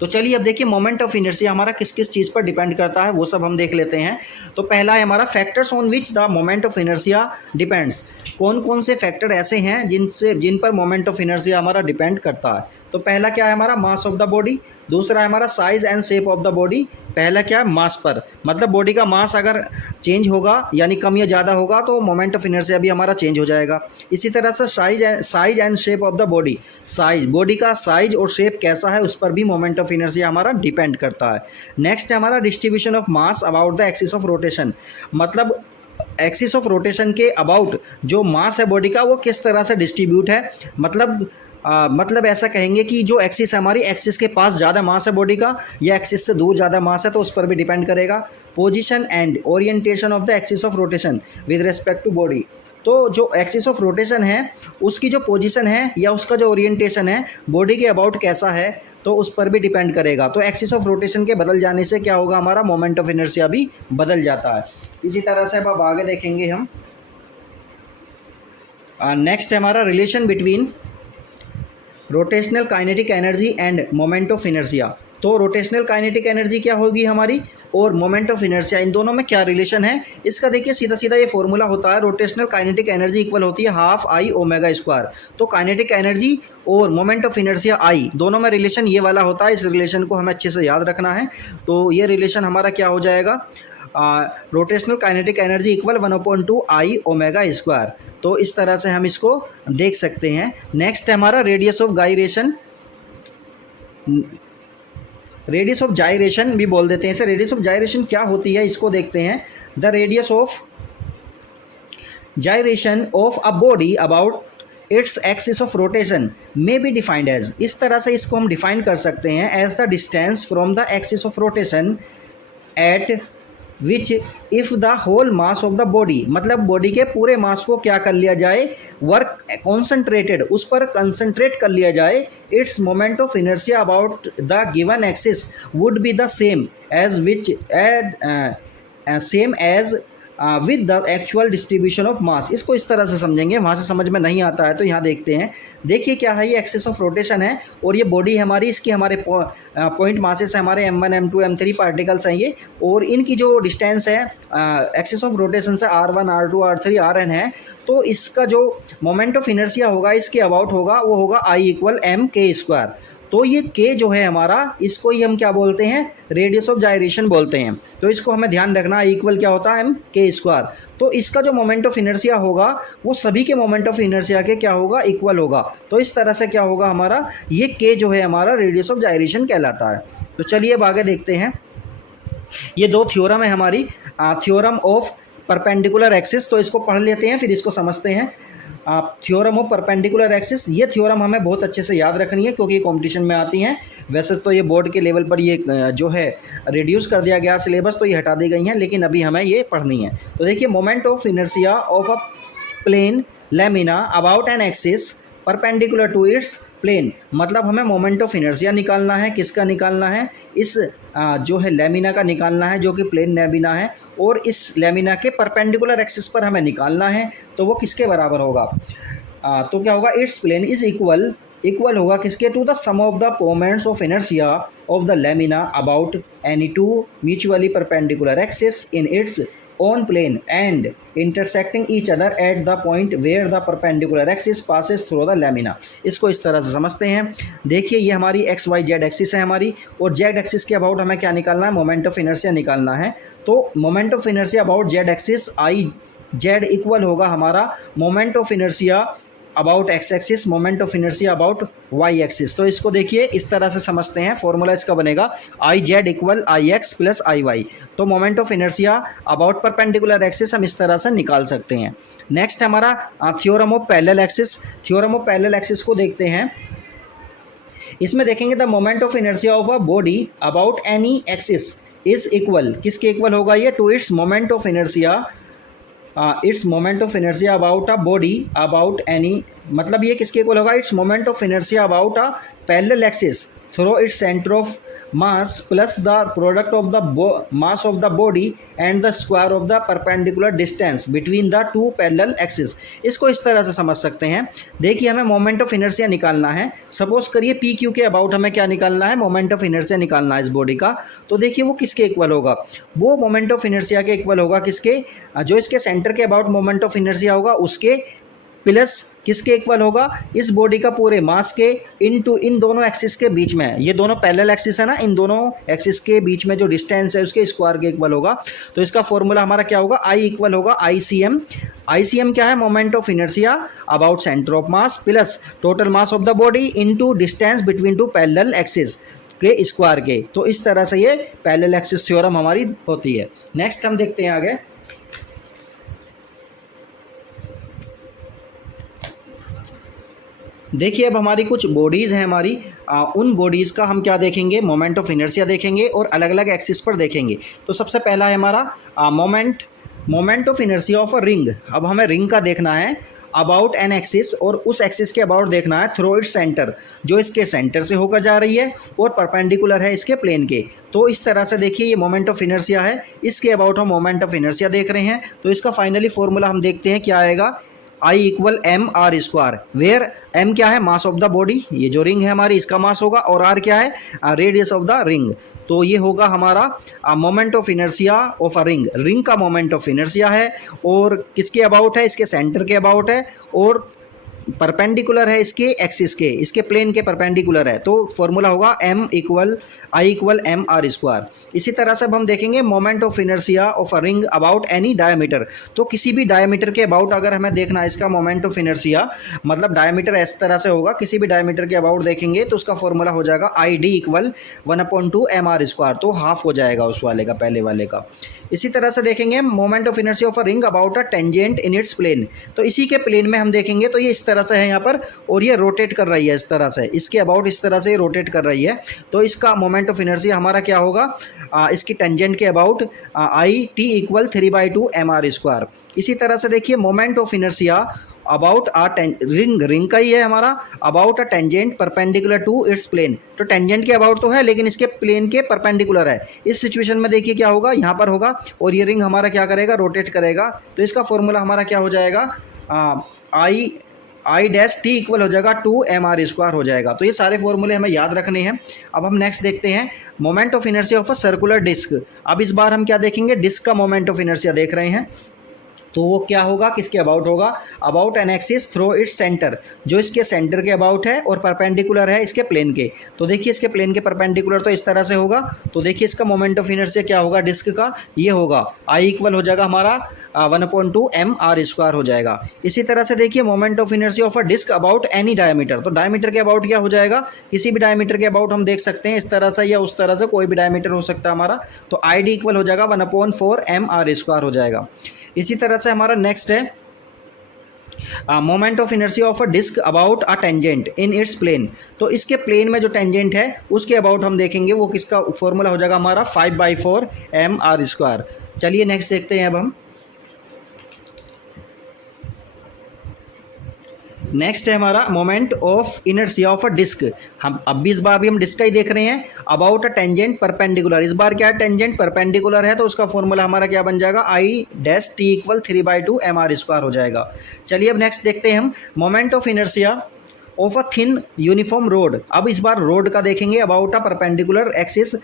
तो चलिए अब देखिए मोमेंट ऑफ इनर्शिया हमारा किस किस चीज़ पर डिपेंड करता है वो सब हम देख लेते हैं। तो पहला है हमारा factors on which the moment of inertia depends. कौन कौन से फैक्टर ऐसे हैं जिन पर मोमेंट ऑफ इनर्शिया हमारा डिपेंड करता है। तो पहला क्या है हमारा, मास ऑफ द बॉडी। दूसरा है हमारा size and shape of the body. पहला क्या है, मास पर, मतलब बॉडी का मास अगर चेंज होगा यानी कम या ज़्यादा होगा तो मोमेंट ऑफ इनर्शिया भी हमारा चेंज हो जाएगा। इसी तरह से size and shape of the body, size, body का साइज और शेप कैसा है उस पर भी मोमेंट ऑफ इनर्शिया हमारा डिपेंड करता है। नेक्स्ट है हमारा distribution of mass about the axis of rotation, मतलब एक्सिस ऑफ रोटेशन के अबाउट जो मास है बॉडी का वो किस तरह से डिस्ट्रीब्यूट है, मतलब ऐसा कहेंगे कि जो एक्सिस है हमारी, एक्सिस के पास ज़्यादा मास है बॉडी का या एक्सिस से दूर ज़्यादा मास है, तो उस पर भी डिपेंड करेगा। Position and orientation of the axis of rotation with respect to body, तो जो एक्सिस ऑफ रोटेशन है उसकी जो पोजीशन है या उसका जो ओरिएंटेशन है बॉडी के अबाउट कैसा है, तो उस पर भी डिपेंड करेगा। तो एक्सिस ऑफ रोटेशन के बदल जाने से क्या होगा, हमारा मोमेंट ऑफ इनर्शिया भी बदल जाता है। इसी तरह से अब आगे देखेंगे हम। नेक्स्ट है हमारा relation between rotational kinetic energy end moment of inertia. तो रोटेशनल काइनेटिक एनर्जी क्या होगी हमारी और मोमेंट ऑफ इनर्शिया, इन दोनों में क्या रिलेशन है, इसका देखिए सीधा सीधा ये फॉर्मूला होता है। रोटेशनल काइनेटिक एनर्जी इक्वल होती है हाफ आई ओमेगा स्क्वायर। तो काइनेटिक एनर्जी और मोमेंट ऑफ इनर्शिया आई दोनों में रिलेशन ये वाला होता है। इस रिलेशन को हमें अच्छे से याद रखना है। तो ये रिलेशन हमारा क्या हो जाएगा, rotational kinetic energy equal 1/2 I omega square. तो इस तरह से हम इसको देख सकते हैं। नेक्स्ट है हमारा radius of gyration, radius of gyration भी बोल देते हैं इसे। रेडियस ऑफ जायरेशन क्या होती है इसको देखते हैं। The radius of gyration of a body about its axis of rotation may be defined as, इस तरह से इसको हम डिफाइन कर सकते हैं as the distance from the axis of rotation at which if the whole mass of the body, मतलब body के पूरे मास को क्या कर लिया जाए, वर्क कॉन्सेंट्रेटेड, उस पर कंसंट्रेट कर लिया जाए, its moment of inertia about the given axis would be the same as which same as with the actual distribution of mass. इसको इस तरह से समझेंगे, वहाँ से समझ में नहीं आता है तो यहाँ देखते हैं। देखिए क्या है, ये एक्सिस ऑफ रोटेशन है और ये बॉडी है हमारी, इसकी हमारे पॉइंट मासेस है हमारे m1 m2 m3 पार्टिकल्स हैं ये, और इनकी जो डिस्टेंस है एक्सिस ऑफ रोटेशन से r1 r2 r3 rn है। तो इसका जो मोमेंट ऑफ इनर्शिया होगा इसके अबाउट होगा, वो होगा I इक्वल एम के स्क्वायर। तो ये k जो है हमारा, इसको ही हम क्या बोलते हैं, रेडियस ऑफ जायरेशन बोलते हैं। तो इसको हमें ध्यान रखना, इक्वल क्या होता है एम के स्क्वायर। तो इसका जो मोमेंट ऑफ इनर्शिया होगा वो सभी के मोमेंट ऑफ इनर्शिया के क्या होगा, इक्वल होगा। तो इस तरह से क्या होगा हमारा, ये k जो है हमारा रेडियस ऑफ जायरेशन कहलाता है। तो चलिए अब आगे देखते हैं। ये दो थ्योरम है हमारी, थ्योरम ऑफ परपेंडिकुलर एक्सिस, तो इसको पढ़ लेते हैं फिर इसको समझते हैं। थ्योरम ऑफ परपेंडिकुलर एक्सिस, ये थ्योरम हमें बहुत अच्छे से याद रखनी है क्योंकि कंपटीशन में आती हैं। वैसे तो ये बोर्ड के लेवल पर ये जो है रिड्यूस कर दिया गया सिलेबस, तो ये हटा दी गई हैं, लेकिन अभी हमें ये पढ़नी है। तो देखिए, moment of inertia of a plane lamina about an axis perpendicular to its plane, मतलब हमें मोमेंट ऑफ इनर्शिया निकालना है। किसका निकालना है, इस जो है लैमिना का निकालना है जो कि प्लेन लैमिना है, और इस लैमिना के परपेंडिकुलर एक्सिस पर हमें निकालना है। तो वो किसके बराबर होगा, तो क्या होगा, इट्स प्लेन इज इक्वल होगा किसके, to the sum of the moments of inertia of the lamina about any two mutually perpendicular axis in its own plane and intersecting each other at the point where the perpendicular axis passes through the lamina. इसको इस तरह से समझते हैं। देखिए, ये हमारी x Y Z axis है हमारी, और जेड एक्सिस के अबाउट हमें क्या निकालना है, मोमेंट ऑफ इनर्शिया निकालना है। तो moment of inertia about z axis I Z equal होगा हमारा moment of inertia about x axis, moment of inertia about y axis. तो इसको देखिए इस तरह से समझते हैं, फॉर्मूला इसका बनेगा I Z equal I X plus I Y. तो moment of inertia about perpendicular axis हम इस तरह से निकाल सकते हैं। नेक्स्ट हमारा theorem of parallel axis. Theorem of parallel axis को देखते हैं। इसमें देखेंगे the moment of inertia of a body about any axis is equal, किसके इक्वल होगा ये, to its moment of inertia, its moment of inertia about a body about any, मतलब ये किसके इक्वल होगा, it's moment of inertia about a parallel axis through its centre of mass plus the product of the mass of the body and the square of the perpendicular distance between the two parallel axis. इसको इस तरह से समझ सकते हैं। देखिए, हमें moment of inertia निकालना है। सपोज करिए पी क्यू के अबाउट हमें क्या निकालना है, मोमेंट ऑफ इनर्शिया निकालना है इस बॉडी का। तो देखिए वो किसके इक्वल होगा, वो मोमेंट ऑफ इनर्शिया के इक्वल होगा किसके, जो इसके सेंटर के अबाउट मोमेंट ऑफ इनर्शिया होगा उसके, प्लस किसके इक्वल होगा, इस बॉडी का पूरे मास के इनटू इन दोनों एक्सिस के बीच में, ये दोनों पैरेलल एक्सिस है ना, इन दोनों एक्सिस के बीच में जो डिस्टेंस है उसके स्क्वायर के इक्वल होगा। तो इसका फॉर्मूला हमारा क्या होगा, आई इक्वल होगा आई सी एम। आई सी एम क्या है, moment of inertia about centre of mass plus total mass of the body into distance between two parallel axis के स्क्वायर के। तो इस तरह से ये पैरेलल एक्सिस थ्योरम हमारी होती है। नेक्स्ट हम देखते हैं आगे। देखिए अब हमारी कुछ बॉडीज़ हैं हमारी, उन बॉडीज़ का हम क्या देखेंगे, मोमेंट ऑफ इनर्शिया देखेंगे और अलग अलग एक्सिस पर देखेंगे। तो सबसे पहला है हमारा moment of inertia of a ring. अब हमें रिंग का देखना है अबाउट एन एक्सिस, और उस एक्सिस के अबाउट देखना है थ्रू इट्स सेंटर, जो इसके सेंटर से होकर जा रही है और परपेंडिकुलर है इसके प्लेन के। तो इस तरह से देखिए ये मोमेंट ऑफ इनर्शिया है, इसके अबाउट हम मोमेंट ऑफ इनर्शिया देख रहे हैं। तो इसका फाइनली फॉर्मूला हम देखते हैं क्या आएगा, I equal M are square, where M क्या है, मास ऑफ द बॉडी, ये जो रिंग है हमारी इसका मास होगा, और आर क्या है, रेडियस ऑफ द रिंग। तो ये होगा हमारा moment of inertia of a ring. Ring का मोमेंट ऑफ इनर्शिया है और किसके अबाउट है, इसके सेंटर के अबाउट है, और परपेंडिकुलर है इसके एक्सिस के, इसके प्लेन के परपेंडिकुलर है। तो फॉर्मूला होगा आई इक्वल एम आर स्क्वायर। इसी तरह से अब हम देखेंगे moment of inertia of a ring about any diameter. तो किसी भी डायमीटर के अबाउट अगर हमें देखना है इसका मोमेंट ऑफ इनर्शिया, मतलब डायमीटर इस तरह से होगा, किसी भी डायमीटर के अबाउट देखेंगे तो उसका फॉर्मूला हो जाएगा I d equal 1/2 m are square. तो हाफ हो जाएगा उस वाले का, पहले वाले का। इसी तरह से देखेंगे moment of inertia of a ring about a tangent in its plane. तो इसी के प्लेन में हम देखेंगे तो ये इस तरह से है यहाँ पर, और ये रोटेट कर रही है इस तरह से, इसके अबाउट इस तरह से रोटेट कर रही है। तो इसका मोमेंट ऑफ इनर्शिया हमारा क्या होगा, इसकी टेंजेंट के about I t equal 3/2 m are square. इसी तरह से देखिए moment of inertia about ring का ही है हमारा, about a tangent perpendicular to its plane. तो टेंजेंट के अबाउट तो है लेकिन इसके प्लेन के परपेंडिकुलर है। इस सिचुएशन में देखिए क्या होगा, यहाँ पर होगा और ये रिंग हमारा क्या करेगा, रोटेट करेगा। तो इसका फॉर्मूला हमारा क्या हो जाएगा, आई डैश टी इक्वल हो जाएगा 2 एम आर स्क्वायर हो जाएगा। तो ये सारे फॉर्मूले हमें याद रखने हैं। अब हम नेक्स्ट देखते हैं moment of inertia of a circular disc. अब इस बार हम क्या देखेंगे, डिस्क का मोमेंट ऑफ इनर्शिया देख रहे हैं। तो वो क्या होगा, किसके अबाउट होगा, about an axis through its centre, जो इसके सेंटर के अबाउट है और परपेंडिकुलर है इसके प्लेन के। तो देखिए इसके प्लेन के परपेंडिकुलर तो इस तरह से होगा। तो देखिए इसका मोमेंट ऑफ इनर्शिया क्या होगा डिस्क का, ये होगा आई इक्वल हो जाएगा हमारा 1/2 एम आर स्क्वायर हो जाएगा। इसी तरह से देखिए moment of inertia of a disc about any diameter. तो डायमीटर के अबाउट क्या हो जाएगा, किसी भी डायमीटर के अबाउट हम देख सकते हैं, इस तरह से या उस तरह से, कोई भी डायमीटर हो सकता है हमारा। तो आई डी इक्वल हो जाएगा 1/4 एम आर स्क्वायर हो जाएगा। इसी तरह से हमारा नेक्स्ट है moment of inertia of a disc about a tangent in its plane. तो इसके प्लेन में जो टेंजेंट है उसके अबाउट हम देखेंगे, वो किसका फॉर्मूला हो जाएगा हमारा 5/4 एम आर स्क्वायर। चलिए नेक्स्ट देखते हैं अब हम। नेक्स्ट है हमारा moment of inertia of a disc. हम अब भी इस बार भी हम डिस्क का ही देख रहे हैं, अबाउट अ टेंजेंट परपेंडिकुलर। इस बार क्या है, टेंजेंट परपेंडिकुलर है, तो उसका फॉर्मूला हमारा क्या बन जाएगा, I dash t equal 3/2 m are square हो जाएगा। चलिए अब नेक्स्ट देखते हैं हम moment of inertia of a thin uniform rod. अब इस बार रोड का देखेंगे about a perpendicular axis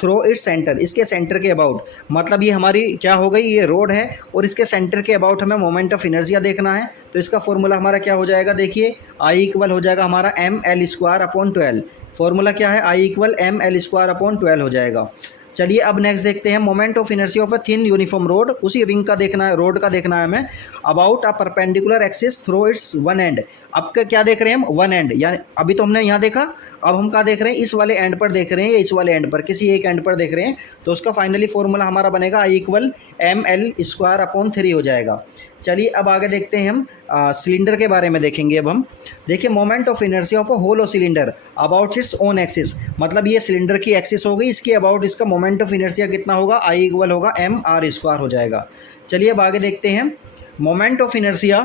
through its centre, इसके सेंटर के अबाउट। मतलब ये हमारी क्या हो गई, ये रोड है और इसके सेंटर के अबाउट हमें मोमेंट ऑफ इनर्शिया देखना है। तो इसका फॉर्मूला हमारा क्या हो जाएगा, देखिए आई इक्वल हो जाएगा हमारा M L square upon 12। Formula क्या है, I equal M L square upon 12 हो जाएगा। चलिए अब नेक्स्ट देखते हैं moment of inertia of a thin uniform rod. उसी रिंग का देखना है, रोड का देखना है हमें, about a perpendicular axis through its one end. अब क्या देख रहे हैं हम, वन एंड, यानी अभी तो हमने यहाँ देखा, अब हम क्या देख रहे हैं, इस वाले एंड पर देख रहे हैं या इस वाले एंड पर, किसी एक एंड पर देख रहे हैं। तो उसका फाइनली फॉर्मूला हमारा बनेगा I equal M L square upon 3 हो जाएगा। चलिए अब आगे देखते हैं हम सिलेंडर के बारे में देखेंगे। अब हम देखिए moment of inertia of a hollow cylinder about its own axis. मतलब ये सिलेंडर की एक्सिस हो गई, इसके अबाउट इसका मोमेंट ऑफ इनर्शिया कितना होगा, आई इक्वल होगा एम आर स्क्वायर हो जाएगा। चलिए अब आगे देखते हैं moment of inertia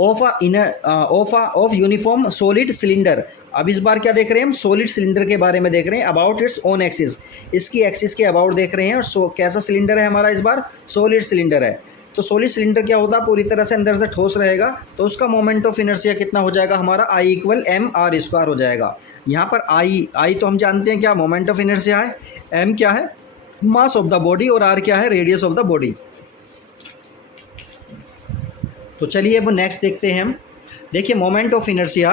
of uniform solid cylinder. अब इस बार क्या देख रहे हैं हम, सॉलिड सिलेंडर के बारे में देख रहे हैं, अबाउट इट्स ओन एक्सिस, इसकी एक्सिस के अबाउट देख रहे हैं। और कैसा सिलेंडर है हमारा, इस बार सॉलिड सिलेंडर है। तो सॉलिड सिलेंडर क्या होता है, पूरी तरह से अंदर से ठोस रहेगा। तो उसका मोमेंट ऑफ इनर्शिया कितना हो जाएगा हमारा, आई इक्वल एम आर स्क्वायर हो जाएगा। यहाँ पर आई तो हम जानते हैं क्या मोमेंट ऑफ इनर्शिया है, एम क्या है मास ऑफ द बॉडी, और आर क्या है रेडियस ऑफ द बॉडी। तो चलिए अब नेक्स्ट देखते हैं हम। देखिए moment of inertia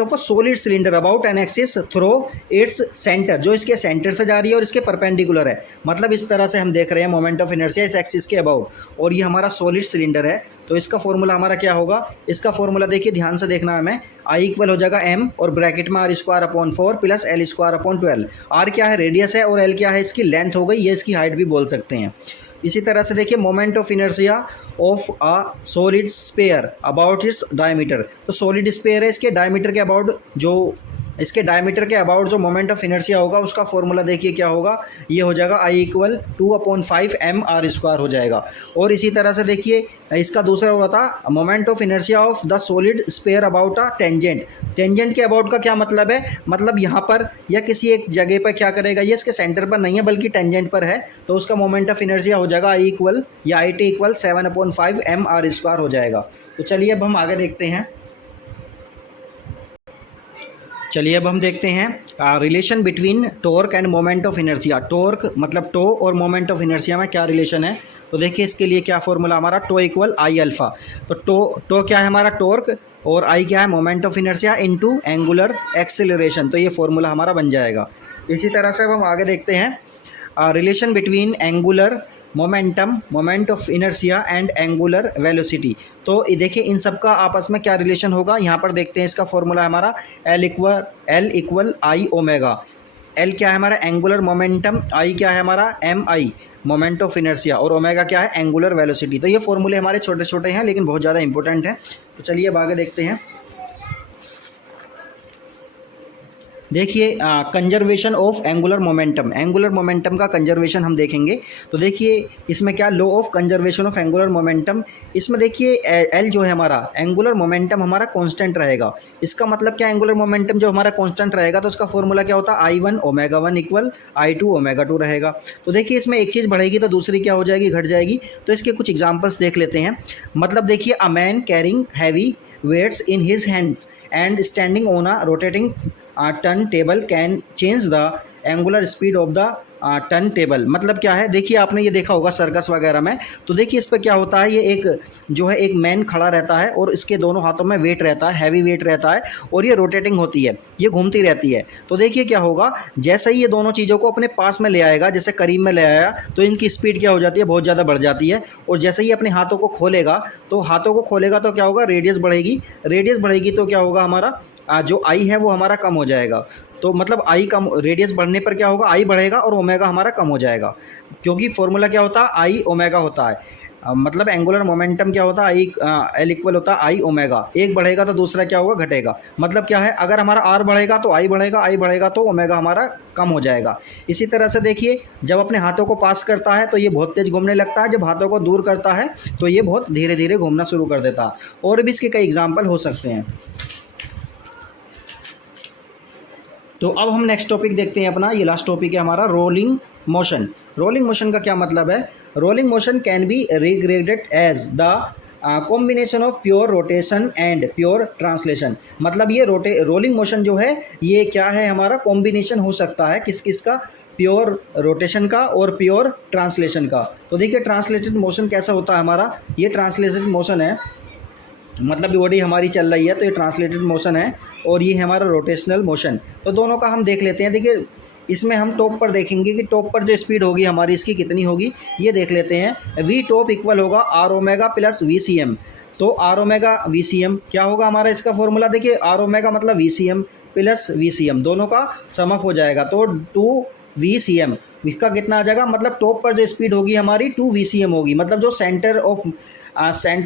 of a solid cylinder about an axis through its centre, जो इसके सेंटर से जा रही है और इसके परपेंडिकुलर है। मतलब इस तरह से हम देख रहे हैं मोमेंट ऑफ इनर्शिया इस एक्सिस के अबाउट, और ये हमारा सॉलिड सिलेंडर है। तो इसका फॉर्मूला हमारा क्या होगा, इसका फॉर्मूला देखिए ध्यान से देखना है हमें, आई इक्वल हो जाएगा एम और ब्रैकेट में r square upon 4 plus l square upon 12। R क्या है रेडियस है और एल क्या है इसकी लेंथ हो गई, ये इसकी हाइट भी बोल सकते हैं। इसी तरह से देखिए moment of inertia of a solid sphere about its diameter. तो सॉलिड स्फीयर है, इसके डायमीटर के अबाउट जो मोमेंट ऑफ इनर्शिया होगा उसका फॉर्मूला देखिए क्या होगा, ये हो जाएगा I इक्वल 2/5 mr² हो जाएगा। और इसी तरह से देखिए इसका दूसरा हुआ था moment of inertia of the solid sphere about a tangent. Tangent के अबाउट का क्या मतलब है, मतलब यहाँ पर या किसी एक जगह पर क्या करेगा, ये इसके सेंटर पर नहीं है बल्कि टेंजेंट पर है, तो उसका मोमेंट ऑफ इनर्शिया हो जाएगा I इक्वल या IT इक्वल 7/5 mr² हो जाएगा। तो चलिए अब हम आगे देखते हैं। चलिए अब हम देखते हैं relation between torque end moment of inertia. Torque मतलब टो और मोमेंट ऑफ इनर्शिया में क्या रिलेशन है, तो देखिए इसके लिए क्या फॉर्मूला हमारा, टो इक्वल आई अल्फ़ा। तो टो क्या है हमारा, टॉर्क, और आई क्या है, moment of inertia into angular acceleration. तो ये फॉर्मूला हमारा बन जाएगा। इसी तरह से अब हम आगे देखते हैं relation between angular momentum, moment of inertia and angular velocity. तो देखिए इन सब का आपस में क्या रिलेशन होगा, यहाँ पर देखते हैं। इसका फॉर्मूला हमारा L इक्वल आई ओमेगा। L क्या है हमारा एंगुलर मोमेंटम, I क्या है हमारा MI मोमेंट ऑफ इनर्शिया, और ओमेगा क्या है एंगुलर वेलोसिटी। तो ये फॉर्मूले हमारे छोटे छोटे हैं लेकिन बहुत ज़्यादा इंपॉर्टेंट हैं। तो चलिए अब आगे देखते हैं। देखिए conservation of angular momentum, angular momentum का कंजर्वेशन हम देखेंगे। तो देखिए इसमें क्या, law of conservation of angular momentum. इसमें देखिए एल जो है हमारा एंगुलर मोमेंटम हमारा कांस्टेंट रहेगा। इसका मतलब क्या, एंगुलर मोमेंटम जो हमारा कांस्टेंट रहेगा तो उसका फॉर्मूला क्या होता है, I1 omega 1 equal I2 omega 2 रहेगा। तो देखिए इसमें एक चीज़ बढ़ेगी तो दूसरी क्या हो जाएगी, घट जाएगी। तो इसके कुछ एग्जाम्पल्स देख लेते हैं। मतलब देखिए a man carrying heavy weights in his hands and standing on a rotating turntable can change the angular speed of the turn table. मतलब क्या है, देखिए आपने ये देखा होगा सर्कस वगैरह में। तो देखिए इस पर क्या होता है, ये एक जो है एक मैन खड़ा रहता है और इसके दोनों हाथों में वेट रहता है, हैवी वेट रहता है, और ये रोटेटिंग होती है, ये घूमती रहती है। तो देखिए क्या होगा, जैसे ही ये दोनों चीज़ों को अपने पास में ले आएगा, जैसे करीब में ले आया, तो इनकी स्पीड क्या हो जाती है, बहुत ज़्यादा बढ़ जाती है। और जैसे ही अपने हाथों को खोलेगा तो क्या होगा, रेडियस बढ़ेगी तो क्या होगा, हमारा जो आई है वो हमारा कम हो जाएगा। तो मतलब आई कम, रेडियस बढ़ने पर क्या होगा, आई बढ़ेगा और ओमेगा हमारा कम हो जाएगा, क्योंकि फॉर्मूला क्या होता है, आई ओमेगा होता है। मतलब एंगुलर मोमेंटम क्या होता है, एल इक्वल होता है आई ओमेगा। एक बढ़ेगा तो दूसरा क्या होगा, घटेगा। मतलब क्या है, अगर हमारा आर बढ़ेगा तो आई बढ़ेगा तो ओमेगा हमारा कम हो जाएगा। इसी तरह से देखिए जब अपने हाथों को पास करता है तो ये बहुत तेज़ घूमने लगता है, जब हाथों को दूर करता है तो ये बहुत धीरे धीरे घूमना शुरू कर देता है। और भी इसके कई एग्जाम्पल हो सकते हैं। तो अब हम नेक्स्ट टॉपिक देखते हैं अपना, ये लास्ट टॉपिक है हमारा, रोलिंग मोशन। रोलिंग मोशन का क्या मतलब है, rolling motion can be regarded as the combination of pure rotation and pure translation. मतलब ये रोलिंग मोशन जो है ये क्या है, हमारा कॉम्बिनेशन हो सकता है किस का, प्योर रोटेशन का और प्योर ट्रांसलेशन का। तो देखिए ट्रांसलेटेड मोशन कैसा होता है हमारा, ये ट्रांसलेटेड मोशन है, मतलब बॉडी हमारी चल रही है तो ये ट्रांसलेटेड मोशन है, और ये है हमारा रोटेशनल मोशन। तो दोनों का हम देख लेते हैं। देखिए इसमें हम टॉप पर देखेंगे कि टॉप पर जो स्पीड होगी हमारी इसकी कितनी होगी, ये देख लेते हैं। वी टॉप इक्वल होगा आर ओमेगा प्लस वी सी एम। तो आर ओमेगा वी सी एम क्या होगा हमारा, इसका फॉर्मूला देखिए, आर ओमेगा मतलब वी सी एम प्लस वी सी एम, दोनों का समअप हो जाएगा तो 2 वी सी एम। इसका कितना आ जाएगा, मतलब टॉप पर जो स्पीड होगी हमारी 2 वी सी एम होगी। मतलब जो सेंटर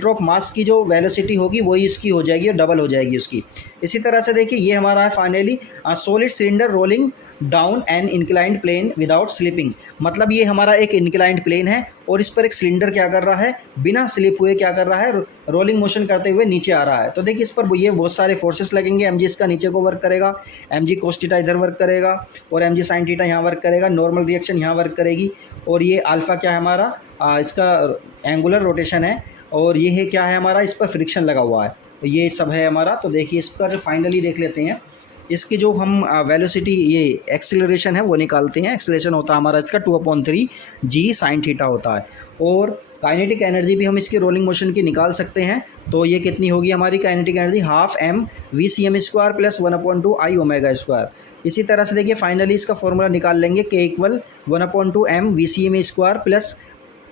ऑफ मास की जो वेलोसिटी होगी वही इसकी हो जाएगी और डबल हो जाएगी उसकी। इसी तरह से देखिए ये हमारा है finally solid cylinder rolling down an inclined plane without slipping. मतलब ये हमारा एक इंक्लाइंड प्लेन है और इस पर एक सिलेंडर क्या कर रहा है, बिना स्लिप हुए क्या कर रहा है, रोलिंग मोशन करते हुए नीचे आ रहा है। तो देखिए इस पर ये बहुत सारे फोर्सेस लगेंगे। एम जी इसका नीचे को वर्क करेगा, एम जी कोस थीटा इधर वर्क करेगा, और एम जी साइन थीटा यहाँ वर्क करेगा, नॉर्मल रिएक्शन यहाँ वर्क करेगी, और ये अल्फ़ा क्या है हमारा, इसका एंगुलर रोटेशन है, और ये है क्या है हमारा, इस पर फ्रिक्शन लगा हुआ है। तो ये सब है हमारा। तो देखिए इस पर फाइनली देख लेते हैं, इसकी जो हम वेलोसिटी, ये एक्सेलरेशन है वो निकालते हैं। एक्सेलरेशन होता है हमारा इसका 2/3 जी साइन थीटा होता है, और काइनेटिक एनर्जी भी हम इसकी रोलिंग मोशन की निकाल सकते हैं। तो ये कितनी होगी हमारी kinetic energy, half m v C m square plus 1/2 I omega square. इसी तरह से देखिए फाइनली इसका फॉर्मूला निकाल लेंगे, के इक्वल 1/2 एम वी सी m square plus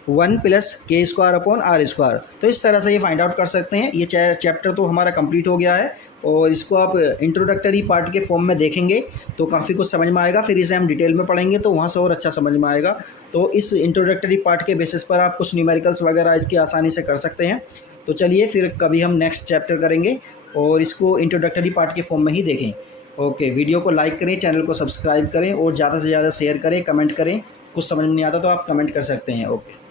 1 plus k square upon r square. तो इस तरह से ये फाइंड आउट कर सकते हैं। ये चैप्टर तो हमारा कंप्लीट हो गया है और इसको आप इंट्रोडक्टरी पार्ट के फॉर्म में देखेंगे तो काफ़ी कुछ समझ में आएगा। फिर इसे हम डिटेल में पढ़ेंगे तो वहाँ से और अच्छा समझ में आएगा। तो इस इंट्रोडक्टरी पार्ट के बेसिस पर आप कुछ न्यूमेरिकल्स वगैरह इसकी आसानी से कर सकते हैं। तो चलिए फिर कभी हम नेक्स्ट चैप्टर करेंगे और इसको इंट्रोडक्टरी पार्ट के फॉर्म में ही देखें। ओके, वीडियो को लाइक करें, चैनल को सब्सक्राइब करें और ज़्यादा से ज़्यादा शेयर करें, कमेंट करें। कुछ समझ में नहीं आता तो आप कमेंट कर सकते हैं। ओके।